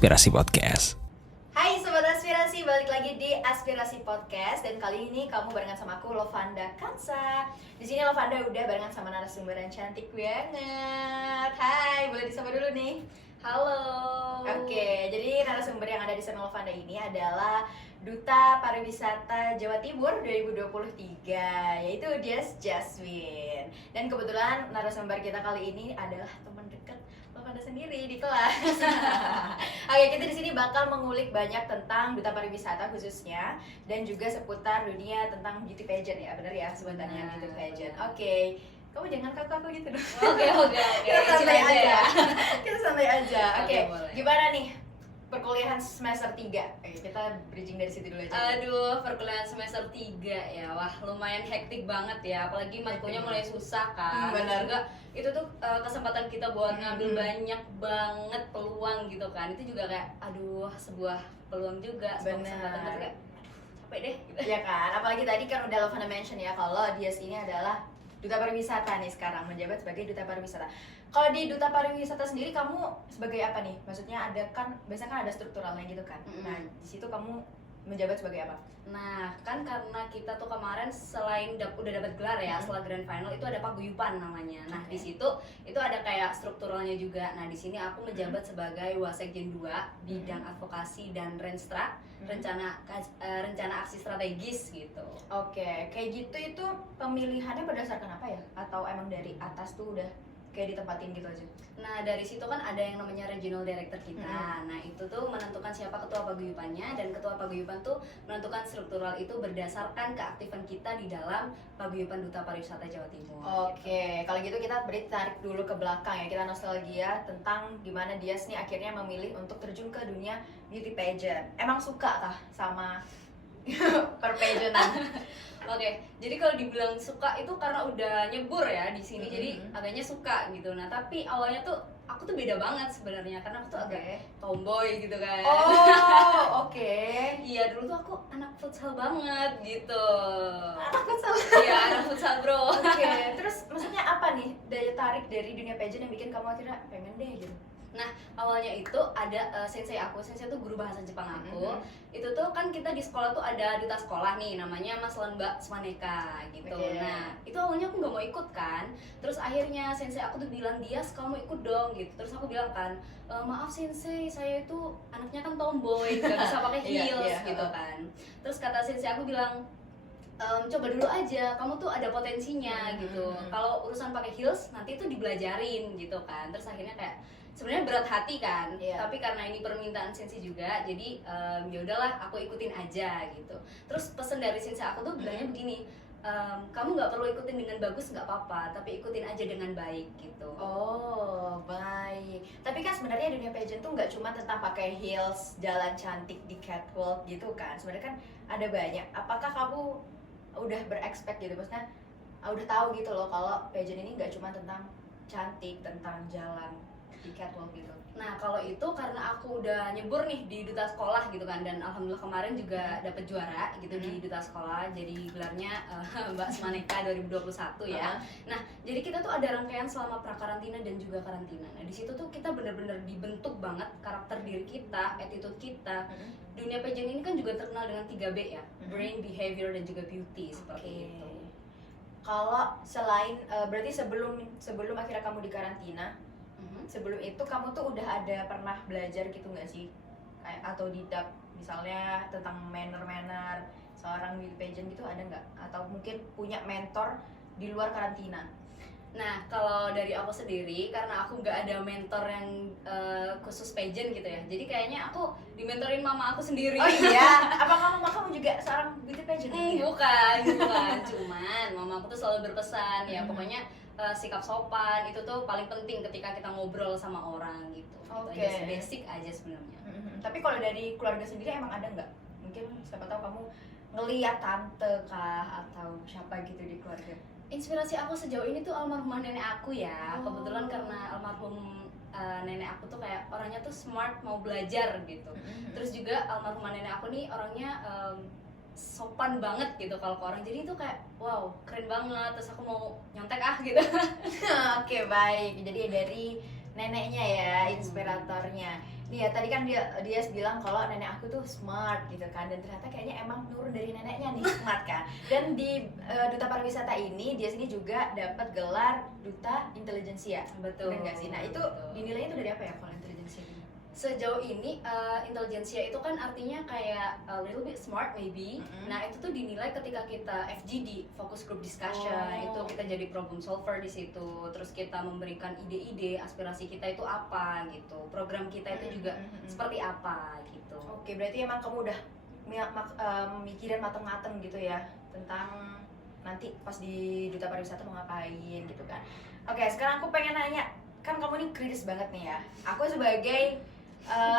Aspirasi Podcast. Hai Sobat Aspirasi, balik lagi di Aspirasi Podcast. Dan kali ini kamu barengan sama aku, Lovanda Kansa. Di sini Lovanda udah barengan sama narasumber yang cantik banget. Hai, boleh disapa dulu nih. Halo. Oke, jadi narasumber yang ada di sana Lovanda ini adalah Duta Pariwisata Jawa Timur 2023, yaitu Dias Jasmine. Dan kebetulan narasumber kita kali ini adalah teman dekat Lovanda sendiri di kelas. Oke, kita di sini bakal mengulik banyak tentang duta pariwisata khususnya dan juga seputar dunia tentang beauty pageant ya, benar ya sebutannya beauty pageant. Oke. Kamu jangan kaku gitu dong. Oke. Kita santai Chill aja. Kita santai aja. Oke, Oke. boleh. Gimana nih perkuliahan semester 3? Oke, kita bridging dari situ dulu aja. Aduh, perkuliahan semester 3 ya. Wah, lumayan hektik banget ya. Apalagi matkulnya mulai susah kan. Benar. Juga itu tuh kesempatan kita buat ngambil banyak banget peluang gitu kan. Itu juga kayak aduh, sebuah peluang juga, sebuah Benar. kesempatan tapi kayak aduh, capek deh gitu. Ya kan, apalagi tadi kan udah Lovana mention ya kalau Dias ini adalah duta pariwisata nih sekarang, menjabat sebagai duta pariwisata. Kalau di duta pariwisata sendiri kamu sebagai apa nih? Maksudnya ada kan biasanya kan ada strukturalnya gitu kan. Nah, di situ kamu menjabat sebagai apa? Nah, kan karena kita tuh kemarin selain udah dapat gelar ya, setelah grand final itu ada paguyuban namanya. Nah, Oke. di situ itu ada kayak strukturalnya juga. Nah, di sini aku menjabat sebagai Wasekjen 2 bidang advokasi dan Renstra, rencana aksi strategis gitu. Oke, kayak gitu itu pemilihannya berdasarkan apa ya? Atau emang dari atas tuh udah kayak ditempatin gitu aja? Nah, dari situ kan ada yang namanya regional director kita. Nah, itu tuh menentukan siapa ketua paguyubannya, dan ketua paguyuban tuh menentukan struktural itu berdasarkan keaktifan kita di dalam paguyuban Duta Pariwisata Jawa Timur. Oke, kalau gitu kita beri tarik dulu ke belakang ya, kita nostalgia tentang gimana Dias nih akhirnya memilih untuk terjun ke dunia beauty pageant. Emang suka kah sama perpageantan? Oke, jadi kalau dibilang suka itu karena udah nyebur ya di sini, jadi agaknya suka gitu. Nah, tapi awalnya tuh aku tuh beda banget sebenarnya, karena aku tuh agak tomboy gitu kan. Oh, oke. Iya, dulu tuh aku anak futsal banget gitu. Anak futsal. Iya, anak futsal bro. Oke, terus maksudnya apa nih daya tarik dari dunia pageant yang bikin kamu akhirnya pengen deh gitu? Nah, awalnya itu ada sensei tuh guru bahasa Jepang aku. Itu tuh kan kita di sekolah tuh ada duta sekolah nih, namanya Mas Lenba Swaneka gitu. Oke. Nah, itu awalnya aku nggak mau ikut kan. Terus akhirnya sensei aku tuh bilang, "Dias, kamu ikut dong," gitu. Terus aku bilang kan, "Maaf sensei, saya itu anaknya kan tomboy, nggak bisa pakai heels," Iya, gitu kan. Terus kata sensei aku bilang, coba dulu aja, kamu tuh ada potensinya gitu. Kalau urusan pakai heels nanti tuh dibelajarin gitu kan. Terus akhirnya kayak sebenarnya berat hati kan, tapi karena ini permintaan sensei juga, jadi ya udahlah aku ikutin aja gitu. Terus pesan dari sensei aku tuh bilangnya begini, kamu nggak perlu ikutin dengan bagus nggak apa-apa, tapi ikutin aja dengan baik gitu. Oh, baik. Tapi kan sebenarnya dunia pageant tuh nggak cuma tentang pakai heels, jalan cantik di catwalk gitu kan. Sebenarnya kan ada banyak. Apakah kamu udah berekspek gitu, maksudnya udah tahu gitu loh kalau pageant ini nggak cuma tentang cantik, tentang jalan di catwalk gitu? Nah, kalau itu karena aku udah nyebur nih di duta sekolah gitu kan, dan alhamdulillah kemarin juga dapet juara gitu di duta sekolah, jadi gelarnya Mbak Swaneka 2021 ya. Nah, jadi kita tuh ada rangkaian selama prakarantina dan juga karantina. Nah, di situ tuh kita benar-benar dibentuk banget karakter diri kita, attitude kita. Dunia pageant ini kan juga terkenal dengan 3B ya, brain, behavior, dan juga beauty seperti itu. Kalau selain berarti sebelum akhirnya kamu di karantina, sebelum itu kamu tuh udah ada pernah belajar gitu nggak sih, kayak atau didak misalnya tentang manner seorang beauty pageant gitu, ada nggak? Atau mungkin punya mentor di luar karantina? Nah, kalau dari aku sendiri, karena aku nggak ada mentor yang khusus pageant gitu ya, jadi kayaknya aku dimentorin mama aku sendiri. Oh iya, apa kamu juga seorang beauty pageant? Bukan, cuman mama aku tuh selalu berpesan ya, pokoknya sikap sopan itu tuh paling penting ketika kita ngobrol sama orang gitu. Oke. Itu aja, basic aja sebenarnya. Tapi kalau dari keluarga sendiri emang ada nggak? Mungkin siapa tahu kamu ngeliat tante kah atau siapa gitu di keluarga? Inspirasi aku sejauh ini tuh almarhumah nenek aku ya. Kebetulan karena almarhum nenek aku tuh kayak orangnya tuh smart, mau belajar gitu. Terus juga almarhumah nenek aku nih orangnya sopan banget gitu kalau ke orang, jadi itu kayak wow keren banget, terus aku mau nyontek gitu. Oke, baik, jadi dari neneknya ya inspiratornya. Nih ya, tadi kan dia bilang kalau nenek aku tuh smart gitu kan, dan ternyata kayaknya emang nurun dari neneknya nih smart kan. Dan di Duta Pariwisata ini dia sini juga dapat gelar Duta Intelijensia. Betul. Bener nggak sih? Nah itu dinilainya itu dari apa ya kalau intelijensia ini? Sejauh ini intelijensia itu kan artinya kayak a little bit smart maybe. Nah itu tuh dinilai ketika kita FGD, focus group discussion, itu kita jadi problem solver di situ. Terus kita memberikan ide-ide, aspirasi kita itu apa gitu. Program kita itu juga seperti apa gitu. Oke, berarti emang kamu udah mikirin mateng-mateng gitu ya tentang nanti pas di Duta Pariwisata mau ngapain gitu kan. Oke, sekarang aku pengen nanya, kan kamu ini kritis banget nih ya. Aku sebagai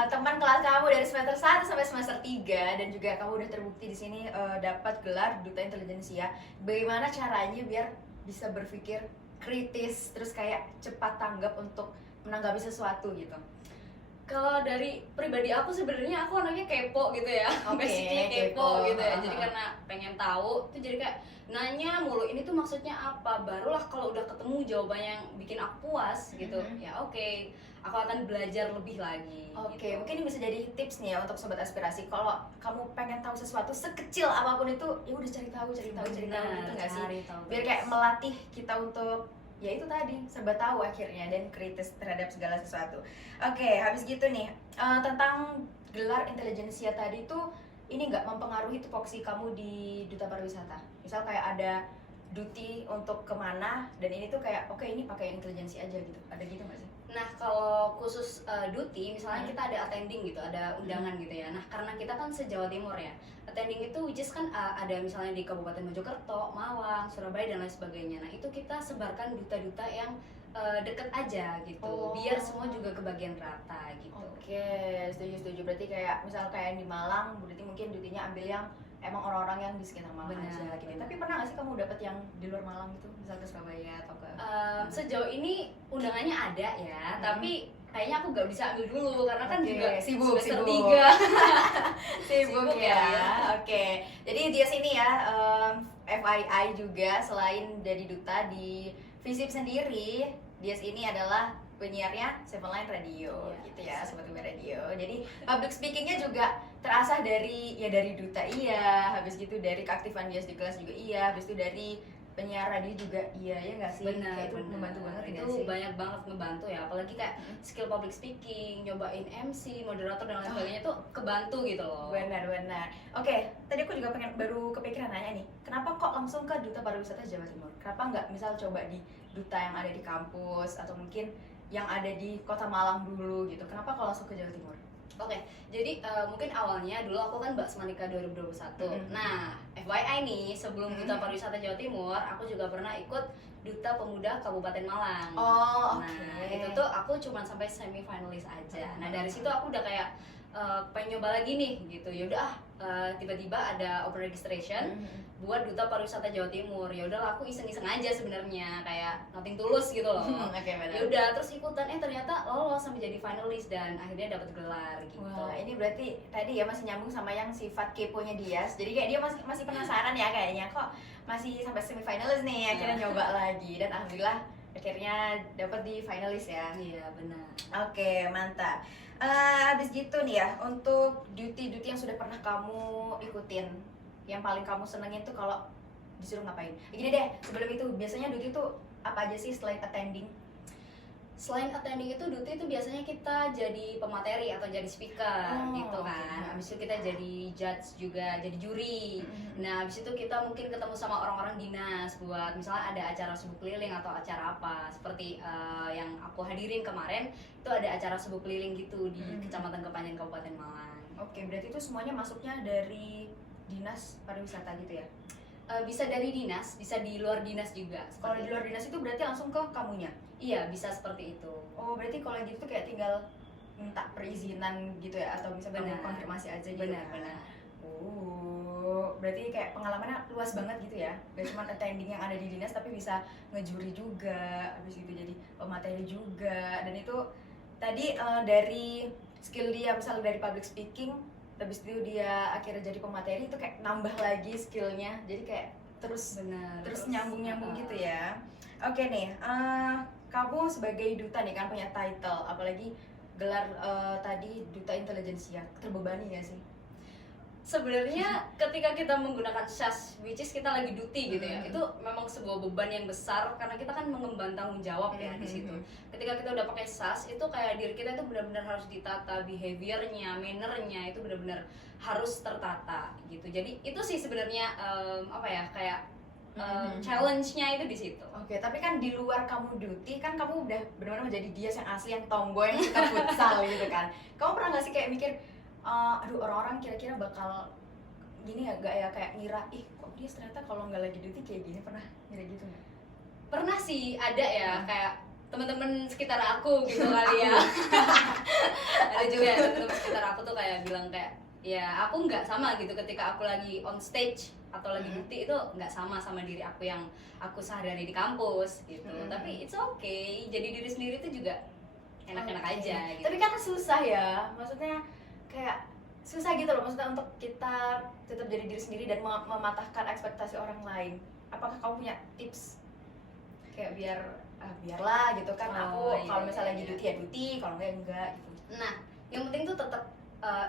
teman kelas kamu dari semester 1 sampai semester 3 dan juga kamu udah terbukti di sini dapat gelar Duta Intelijensia. Bagaimana caranya biar bisa berpikir kritis terus kayak cepat tanggap untuk menanggapi sesuatu gitu? Kalau dari pribadi aku sebenarnya aku anaknya kepo gitu ya. Oke, Basically kepo. gitu ya. Jadi karena pengen tahu tuh jadi kayak nanya mulu ini tuh maksudnya apa. Barulah kalau udah ketemu jawaban yang bikin aku puas gitu. Ya oke, aku akan belajar lebih lagi. Oke, gitu. mungkin ini bisa jadi tips nih ya untuk sobat aspirasi. Kalau kamu pengen tahu sesuatu sekecil apapun itu, ya udah cari tahu gitu nggak sih? Biar kayak melatih kita untuk ya itu tadi serba tahu akhirnya dan kritis terhadap segala sesuatu. Oke, habis gitu nih tentang gelar intelijensia tadi tuh ini nggak mempengaruhi tupoksi kamu di Duta Pariwisata. Misal kayak ada duty untuk kemana dan ini tuh kayak oke ini pakai intelijensi aja gitu. Ada gitu nggak sih? Nah kalau khusus duty, misalnya kita ada attending gitu, ada undangan gitu ya. Nah karena kita kan se-Jawa Timur ya, attending itu which is kan ada misalnya di Kabupaten Mojokerto, Malang, Surabaya dan lain sebagainya. Nah itu kita sebarkan duta-duta yang deket aja gitu, biar semua juga kebagian rata gitu. Oke, setuju. Berarti kayak misal kayak di Malang, berarti mungkin dutinya ambil yang emang orang-orang yang di sekitar Malang aja gitu. Tapi pernah nggak sih kamu dapat yang di luar Malang gitu, misal ke Surabaya atau ke? Sejauh ini undangannya ada ya, tapi kayaknya aku gak bisa ambil dulu karena kan juga sibuk, semester 3 sibuk ya. Oke, jadi dia sini ya FYI juga selain dari duta di Visip sendiri, dia ini adalah penyiarnya Seven Line Radio gitu ya, Sobat Uber Radio. Jadi public speakingnya juga terasah dari duta iya, habis gitu dari keaktifan dia di kelas juga iya, habis itu dari penyiar radio juga iya, ya nggak sih? Benar, itu membantu banget itu sih? banyak banget ngebantu ya, apalagi kayak skill public speaking, nyobain MC, moderator dan lain sebagainya tuh kebantu gitu loh. Benar. Oke, tadi aku juga baru kepikiran nanya nih, kenapa kok langsung ke Duta Pariwisata Jawa Timur? Kenapa nggak misal coba di duta yang ada di kampus atau mungkin yang ada di Kota Malang dulu gitu? Kenapa kok langsung ke Jawa Timur? Oke, jadi mungkin awalnya dulu aku kan Mbak Semanika 2021. Nah, FYI nih, sebelum Duta Pariwisata Jawa Timur, aku juga pernah ikut Duta Pemuda Kabupaten Malang. Oh, nah, itu tuh aku cuma sampai semi-finalis aja. Nah, dari situ aku udah kayak pengen nyoba lagi nih gitu. Ya udah tiba-tiba ada open registration buat Duta Pariwisata Jawa Timur. Ya udahlah aku iseng-iseng aja sebenarnya, kayak nothing tulus gitu loh. Ya udah terus ikutan ternyata lolos sampai jadi finalis dan akhirnya dapat gelar gitu. Wah, ini berarti tadi ya masih nyambung sama yang sifat keponya Dias. Jadi kayak dia masih penasaran ya kayaknya kok masih sampai semifinalis nih, akhirnya nyoba lagi dan alhamdulillah akhirnya dapat di finalis ya. Iya, benar. Oke, mantap. Habis gitu nih ya, untuk duty-duty yang sudah pernah kamu ikutin, yang paling kamu senengin tuh kalau disuruh ngapain? Gini deh, sebelum itu biasanya duty tuh apa aja sih selain attending? Selain attending itu duty itu biasanya kita jadi pemateri atau jadi speaker gitu kan. Habis itu kita jadi judge juga, jadi juri. Nah, habis itu kita mungkin ketemu sama orang-orang dinas buat misalnya ada acara subuk keliling atau acara apa. Seperti yang aku hadirin kemarin, itu ada acara subuk keliling gitu di Kecamatan Kepanjen Kabupaten Malang. Oke, berarti itu semuanya masuknya dari dinas pariwisata gitu ya? Bisa dari dinas, bisa di luar dinas juga. Kalau di luar dinas itu berarti langsung ke kamunya? Iya, bisa seperti itu. Oh, berarti kalau gitu tuh kayak tinggal minta perizinan gitu ya, atau bisa kamu konfirmasi aja gitu? Benar. Berarti kayak pengalamannya luas banget gitu ya? Gak cuma attending yang ada di dinas, tapi bisa ngejuri juga, habis itu jadi pemateri juga. Dan itu tadi dari skill dia, misalnya dari public speaking, habis itu dia akhirnya jadi pemateri, itu kayak nambah lagi skillnya, jadi kayak terus nyambung gitu ya. Oke nih, kamu sebagai duta nih kan punya title, apalagi gelar tadi duta intelijensia terbebani nggak sih? Sebenarnya ketika kita menggunakan SAS, which is kita lagi duty gitu ya, itu memang sebuah beban yang besar karena kita kan mengemban tanggung jawab ya di situ. Ketika kita udah pakai SAS, itu kayak diri kita itu benar-benar harus ditata, behaviornya, mannernya itu benar-benar harus tertata gitu. Jadi itu sih sebenarnya apa ya, kayak challenge-nya itu di situ. Oke, tapi kan di luar kamu duty kan kamu udah benar-benar menjadi dia yang asli, yang tomboy, yang suka futsal gitu kan. Kamu pernah nggak sih kayak mikir, aduh orang-orang kira-kira bakal gini ya, gak ya, kayak ngira, ih kok dia ternyata kalau nggak lagi duty kayak gini, pernah ngira gitu nggak? Pernah sih, ada ya, kayak teman-teman sekitar aku gitu kali ya. Ada juga ya, teman-teman sekitar aku tuh kayak bilang kayak, ya aku nggak sama gitu ketika aku lagi on stage atau lagi duty, itu nggak sama diri aku yang aku sehari-hari di kampus gitu. Tapi it's okay, jadi diri sendiri itu juga enak-enak aja gitu. Tapi kan susah ya, maksudnya kayak susah gitu loh, maksudnya untuk kita tetap jadi diri sendiri dan mematahkan ekspektasi orang lain. Apakah kamu punya tips kayak biarlah gitu kan, aku kalau misalnya lagi duty ya duty, kalau enggak gitu. Nah, yang penting tuh tetap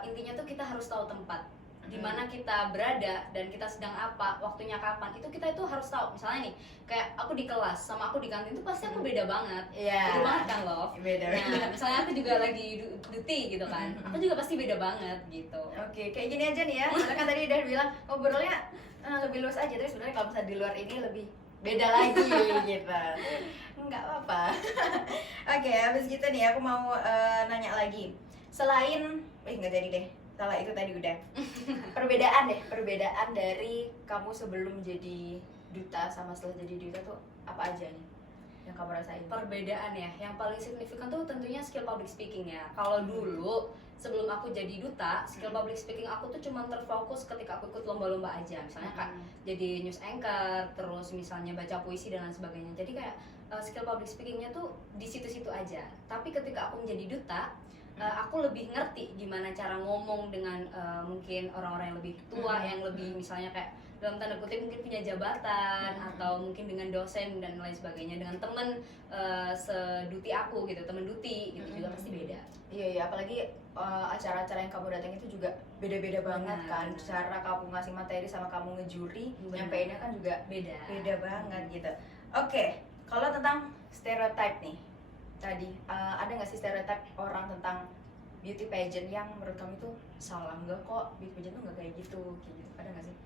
intinya tuh kita harus tahu tempat di mana kita berada dan kita sedang apa, waktunya kapan, itu kita itu harus tahu. Misalnya nih, kayak aku di kelas sama aku di kantin itu pasti aku beda banget. Beda banget kan, Love? Beda. Nah, misalnya aku juga lagi duty gitu kan, aku juga pasti beda banget gitu. Oke, kayak gini aja nih ya. Karena kan tadi udah bilang ngobrolnya lebih luas aja, tapi sebenarnya kalau misalnya di luar ini lebih beda lagi gitu. Enggak apa-apa. Oke, habis gitu nih aku mau nanya lagi. Selain, nggak jadi deh. Salah, itu tadi udah. Perbedaan dari kamu sebelum jadi duta sama setelah jadi duta tuh apa aja nih yang kamu rasain? Perbedaan ya, yang paling signifikan tuh tentunya skill public speaking ya. Kalau dulu sebelum aku jadi duta, skill public speaking aku tuh cuma terfokus ketika aku ikut lomba-lomba aja. Misalnya kak jadi news anchor, terus misalnya baca puisi dan lain sebagainya. Jadi kayak skill public speakingnya tuh di situ-situ aja. Tapi ketika aku menjadi duta, aku lebih ngerti gimana cara ngomong dengan mungkin orang-orang yang lebih tua, yang lebih misalnya kayak dalam tanda kutip mungkin punya jabatan, atau mungkin dengan dosen dan lain sebagainya, dengan temen seduti aku gitu, temen duti gitu juga pasti beda. Iya, apalagi acara-acara yang kamu datang itu juga beda-beda banget kan. Cara kamu ngasih materi sama kamu ngejuri, nyampeinnya kan juga beda banget gitu. Oke, kalau tentang stereotype nih, tadi ada nggak sih stereotype orang tentang beauty pageant yang menurut kamu itu salah? Enggak kok, beauty pageant tuh nggak kayak gitu, ada nggak sih?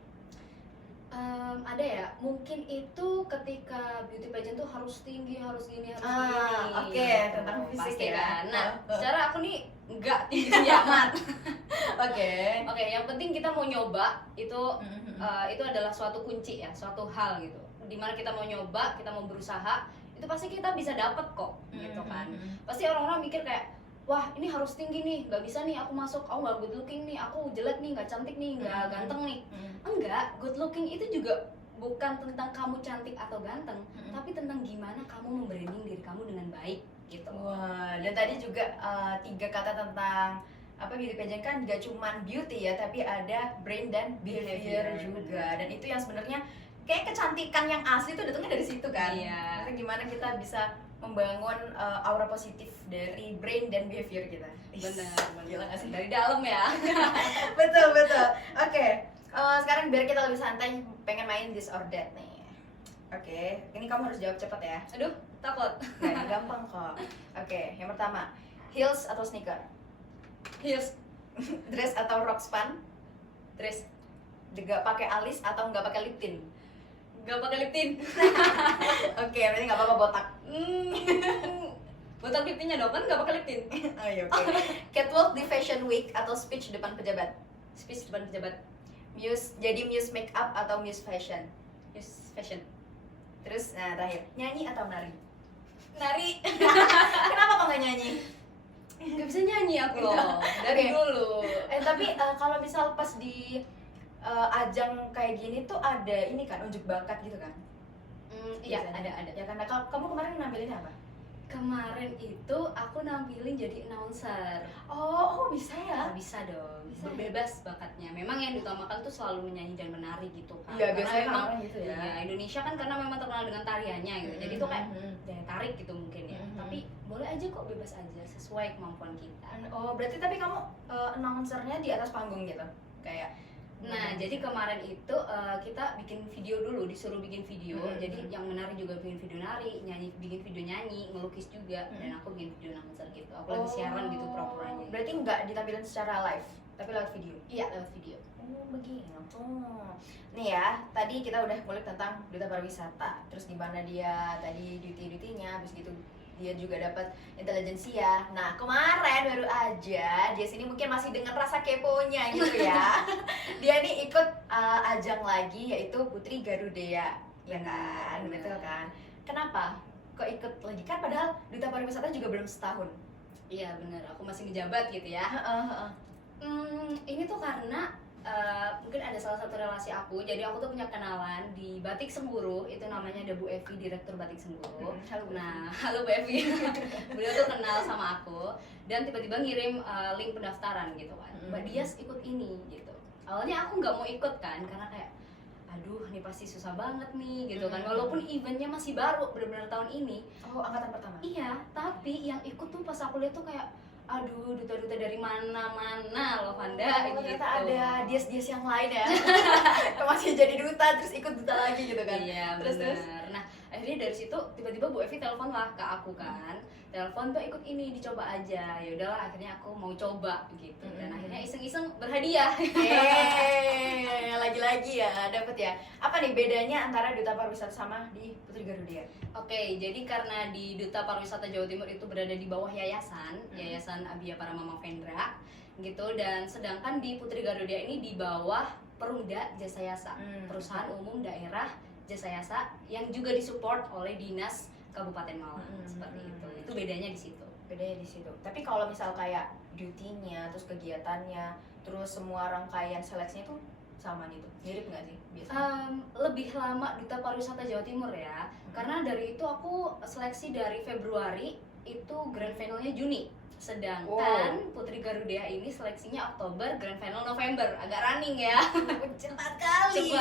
Ada ya, mungkin itu ketika beauty pageant tuh harus tinggi, harus gini, harus gini. Oke, tentang fisik pasti ya. Kan? Nah, secara aku nih nggak tinggi amat. Oke, yang penting kita mau nyoba itu adalah suatu kunci ya, suatu hal gitu. Dimana kita mau nyoba, kita mau berusaha, itu pasti kita bisa dapat kok, gitu kan. Pasti orang-orang mikir kayak, wah ini harus tinggi nih, nggak bisa nih aku masuk, aku nggak good looking nih, aku jelek nih, nggak cantik nih, nggak ganteng nih. Enggak, good looking itu juga bukan tentang kamu cantik atau ganteng, tapi tentang gimana kamu membranding diri kamu dengan baik gitu. Wah, dan tadi juga 3 kata tentang apa beauty pageant kan nggak cuman beauty ya, tapi ada brand dan behavior juga. Dan itu yang sebenarnya kayak kecantikan yang asli itu datangnya dari situ kan. Iya. Maksudnya gimana kita bisa membangun aura positif dari brain dan behavior kita. Bener. Gila gak sih? Dari dalam ya. betul. Oke, sekarang biar kita lebih santai, pengen main this or that nih. Oke, ini kamu harus jawab cepat ya. Aduh, takut. Nah, gampang kok. Oke, yang pertama, heels atau sneaker? Heels. Dress atau rok span? Dress. Nggak pakai alis atau nggak pakai lip tint? Gak pakai lip tint. Oke, berarti nggak apa-apa botak. Botak lip tintnya dong, kan gak pakai lip tint. Oh iya, oke. Catwalk di Fashion Week atau speech depan pejabat? Speech depan pejabat. Jadi muse makeup atau muse fashion? Muse fashion. Terus, nah terakhir, nyanyi atau menari? Nari. Kenapa kok nggak nyanyi? Gak bisa nyanyi aku loh, dari dulu. Tapi kalau misal pas di ajang kayak gini tuh ada ini kan, unjuk bakat gitu kan? Iya, ada. Ya karena kamu kemarin nampilin apa? Kemarin itu aku nampilin jadi announcer. Oh bisa ya? Bisa dong, Bisa. bebas bakatnya. Memang yang diutamakan tuh selalu menyanyi dan menari gitu kan. Iya, Karena biasanya memang orang gitu ya. Iya, Indonesia kan karena memang terkenal dengan tariannya gitu. Jadi tuh kayak daya tarik gitu mungkin ya. Tapi tapi boleh aja kok, bebas aja sesuai kemampuan kita. Oh, berarti tapi kamu announcernya di atas panggung gitu? Kayak Nah, jadi kemarin itu kita bikin video dulu, disuruh bikin video. Jadi yang menari juga bikin video nari, bikin video nyanyi, ngelukis juga, dan aku bikin video announcer gitu. Aku lagi siaran gitu pura-puranya. Berarti nggak ditampilkan secara live, tapi lewat video? Iya, lewat video. Oh, begitu. Nih ya, tadi kita udah ngulik tentang duta pariwisata. Terus gimana dia tadi duty-dutinya, habis gitu dia juga dapat intelijensia. Nah, kemarin baru aja dia sini mungkin masih dengan rasa keponya gitu ya. Dia nih ikut ajang lagi yaitu Putri Garudea, ya kan? Betul kan? Kenapa? Kok ikut lagi kan padahal duta pariwisata juga belum setahun. Iya bener, aku masih menjabat gitu ya. Ini tuh karena mungkin ada salah satu relasi aku, jadi aku tuh punya kenalan di Batik Semburu, itu namanya ada Bu Evi, direktur Batik Semburu. Halo Bu. Nah, halo Bu Evi. Beliau tuh kenal sama aku dan tiba-tiba ngirim link pendaftaran gitu kan. Mbak Dias ikut ini gitu. Awalnya aku nggak mau ikut kan, karena kayak aduh ini pasti susah banget nih gitu kan. Walaupun eventnya masih baru, benar-benar tahun ini. Oh, angkatan pertama. Iya, tapi yang ikut tuh pas aku lihat tuh kayak aduh, duta-duta dari mana-mana loh Vanda gitu. Ternyata ada dias-dias yang lain ya. Yang masih jadi duta terus ikut duta lagi gitu kan. Iya, terus. Nah, akhirnya dari situ tiba-tiba Bu Evi telepon lah ke aku kan. Telepon, "Mbak ikut ini, dicoba aja." Ya udahlah, akhirnya aku mau coba gitu. Dan akhirnya iseng-iseng berhadiah. Lagi-lagi ya dapat ya. Apa nih bedanya antara duta pariwisata sama di Putri Garuda? Oke, jadi karena di Duta Pariwisata Jawa Timur itu berada di bawah Yayasan Abia Paramama Vendra gitu, dan sedangkan di Putri Garuda ini di bawah Perumda Jasa Yasa, perusahaan umum daerah Jasa Yasa yang juga disupport oleh Dinas Kabupaten Malang. Seperti itu. Itu bedanya di situ. Bedanya di situ. Tapi kalau misal kayak duty-nya, terus kegiatannya, terus semua rangkaian seleksinya tuh sama gitu, mirip nggak sih biasanya? Lebih lama Duta Pariwisata Jawa Timur ya, karena dari itu aku seleksi dari Februari, itu grand finalnya Juni, sedangkan Putri Garuda ini seleksinya Oktober, grand final November, agak running ya. Cepat kali,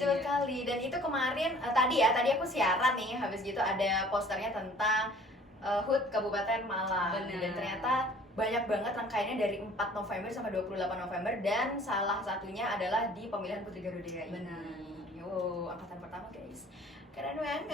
cepat kali. Dan itu kemarin tadi aku siaran nih, habis gitu ada posternya tentang HUT Kabupaten Malang. Bener. Dan ternyata banyak banget rangkaiannya dari 4 November sampai 28 November, dan salah satunya adalah di pemilihan Putri Garuda ini. Benar. Yo, angkatan pertama guys. Keren banget.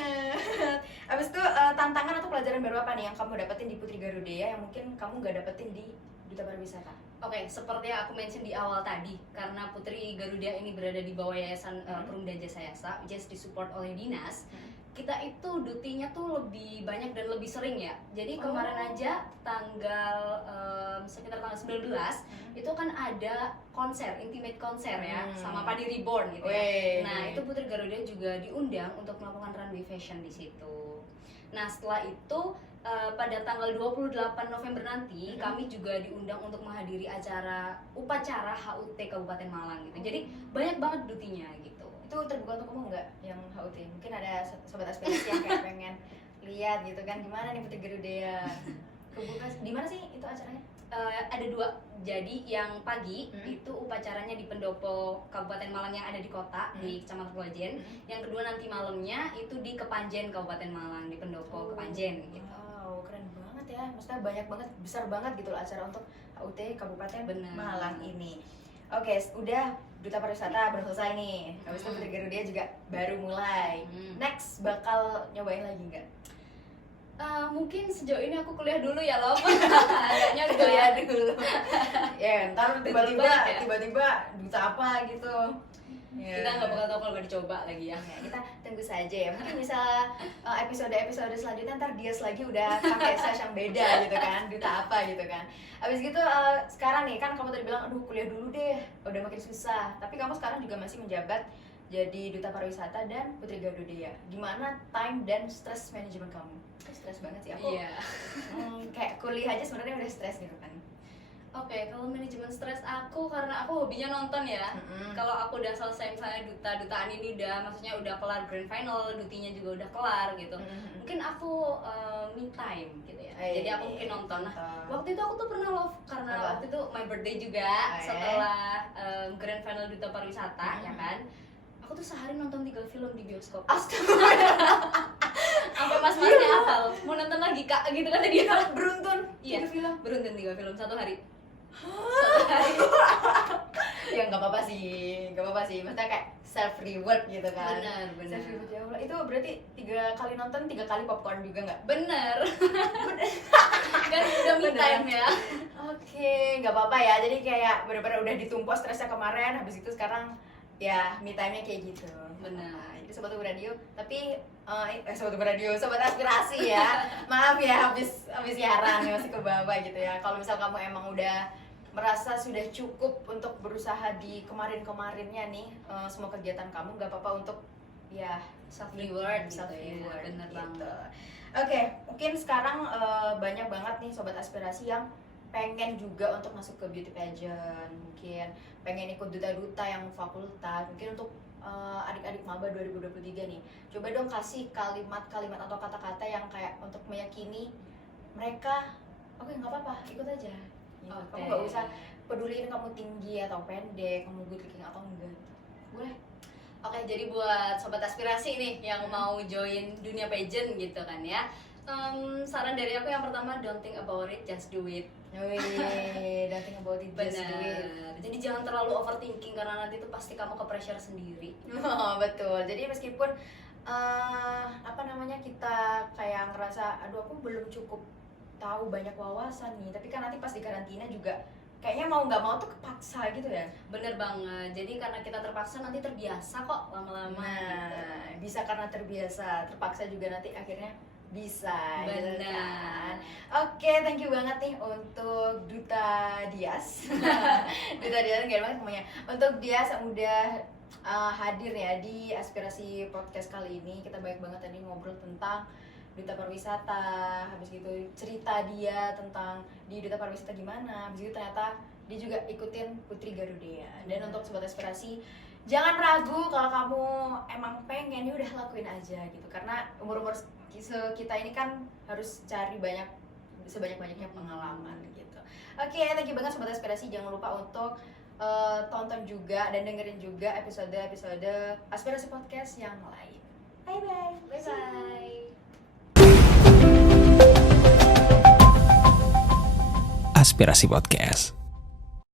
Habis itu tantangan atau pelajaran baru apa nih yang kamu dapetin di Putri Garuda yang mungkin kamu nggak dapetin di Duta Pariwisata? Oke, seperti yang aku mention di awal tadi, karena Putri Garuda ini berada di bawah Yayasan Perumda Jasa Yasa, which is disupport oleh dinas, kita itu dutinya tuh lebih banyak dan lebih sering ya. Jadi kemarin aja sekitar tanggal 19 itu kan ada konser, intimate konser ya, sama Padi Reborn gitu ya. Nah, itu Putri Garuda juga diundang untuk melakukan runway fashion di situ. Nah, setelah itu pada tanggal 28 November nanti kami juga diundang untuk menghadiri upacara HUT Kabupaten Malang gitu. Jadi banyak banget dutinya gitu. Itu terbuka untuk umum nggak yang HUT? Mungkin ada sobat aspirasi yang kayak pengen lihat gitu kan, gimana nih Putri Garuda? Kebuka di mana sih itu acaranya? Ada dua. Jadi yang pagi itu upacaranya di Pendopo Kabupaten Malang yang ada di kota di Kecamatan Klojen. Yang kedua nanti malamnya itu di Kepanjen Kabupaten Malang, di Pendopo Kepanjen gitu. Wow, keren banget ya. Maksudnya banyak banget, besar banget gitu loh acara untuk HUT Kabupaten Malang ini. Oke, udah Duta Pariwisata baru selesai nih. Habis itu Putri Garuda juga baru mulai. Next bakal nyobain lagi nggak? Mungkin sejauh ini aku kuliah dulu ya loh. Kayaknya kuliah dulu. Ya, ntar tiba-tiba duta apa gitu. Kita nggak bakal tahu kalau nggak dicoba lagi ya. Kita tunggu saja ya. Mungkin bisa episode selanjutnya ntar Dias lagi udah pakai sash yang beda gitu kan, duta apa gitu kan. Abis gitu sekarang nih kan kamu tadi bilang aduh kuliah dulu deh, udah makin susah. Tapi kamu sekarang juga masih menjabat jadi Duta Pariwisata dan Putri Garuda. Gimana time dan stress manajemen kamu? Stres banget sih aku. Iya. Kayak kuliah aja sebenarnya udah stres gitu kan. Oke, kalau manajemen stres aku karena aku hobinya nonton ya. Kalau aku udah selesai misalnya dutaan ini udah, maksudnya udah kelar grand final, dutinya juga udah kelar gitu. Mungkin aku me time gitu ya. Jadi aku mungkin nonton. Nah, waktu itu aku tuh pernah love karena waktu itu my birthday juga setelah grand final Duta Pariwisata ya kan. Aku tuh sehari nonton 3 film di bioskop. Astaga. Sampai mas-masnya hafal, mau nonton lagi lagi kak gitu kan dia. Beruntun. Iya. 3 film. Beruntun 3 film satu hari. Ya nggak apa-apa sih, maksudnya kayak self reward gitu kan. Benar. Self reward ya Allah. Itu berarti 3 kali nonton 3 kali popcorn juga nggak? Bener. Kan udah me time ya. Oke, nggak apa-apa ya. Jadi kayak benar-benar udah ditumpuk stresnya kemarin, habis itu sekarang ya me time-nya kayak gitu. Benar. Itu Sobat Tumbuh Radio, tapi Sobat Tumbuh Radio, Sobat Aspirasi ya. Maaf ya habis siaran ya, masih ke bawah gitu ya. Kalau misal kamu emang udah merasa sudah cukup untuk berusaha di kemarin-kemarinnya nih, semua kegiatan kamu nggak apa-apa untuk ya Self reward gitu self ya. reward Bener gitu. banget. Oke, mungkin sekarang banyak banget nih Sobat Aspirasi yang pengen juga untuk masuk ke beauty pageant, mungkin pengen ikut duta-duta yang fakultas, mungkin untuk adik-adik maba 2023 nih. Coba dong kasih kalimat-kalimat atau kata-kata yang kayak untuk meyakini mereka, oke nggak apa-apa, ikut aja. Gitu. Oke. Kamu nggak usah peduliin kamu tinggi atau pendek, kamu good looking atau enggak. Boleh? Oke, jadi buat sobat aspirasi nih yang mau join dunia pageant gitu kan ya. Saran dari aku yang pertama, don't think about it, just do it. Wih, don't think about it, just do it. Benar. Jadi jangan terlalu overthinking karena nanti tuh pasti kamu ke pressure sendiri. Oh, betul. Jadi meskipun kita kayak ngerasa, aduh aku belum cukup tahu banyak wawasan nih, tapi kan nanti pas di karantina juga kayaknya mau nggak mau tuh kepaksa gitu ya. Bener banget. Jadi karena kita terpaksa nanti terbiasa kok lama-lama. Nah, bisa karena terbiasa, terpaksa juga nanti akhirnya bisa. Benar. Gitu kan? Oke, thank you banget nih untuk Duta Dias. Duta Dias gak banget namanya. Untuk Dias yang udah hadir ya di Aspirasi Podcast kali ini. Kita banyak banget tadi ngobrol tentang Duta Pariwisata, habis gitu cerita dia tentang di Duta Pariwisata gimana, habis itu ternyata dia juga ikutin Putri Garuda. Dan untuk Sobat Aspirasi, jangan ragu kalau kamu emang pengen, ya udah lakuin aja gitu. Karena umur-umur kita ini kan harus cari sebanyak-banyaknya pengalaman gitu. Oke, thank you banget Sobat Aspirasi. Jangan lupa untuk tonton juga dan dengerin juga episode-episode Aspirasi Podcast yang lain. Bye-bye. Bye-bye. Aspirasi Podcast.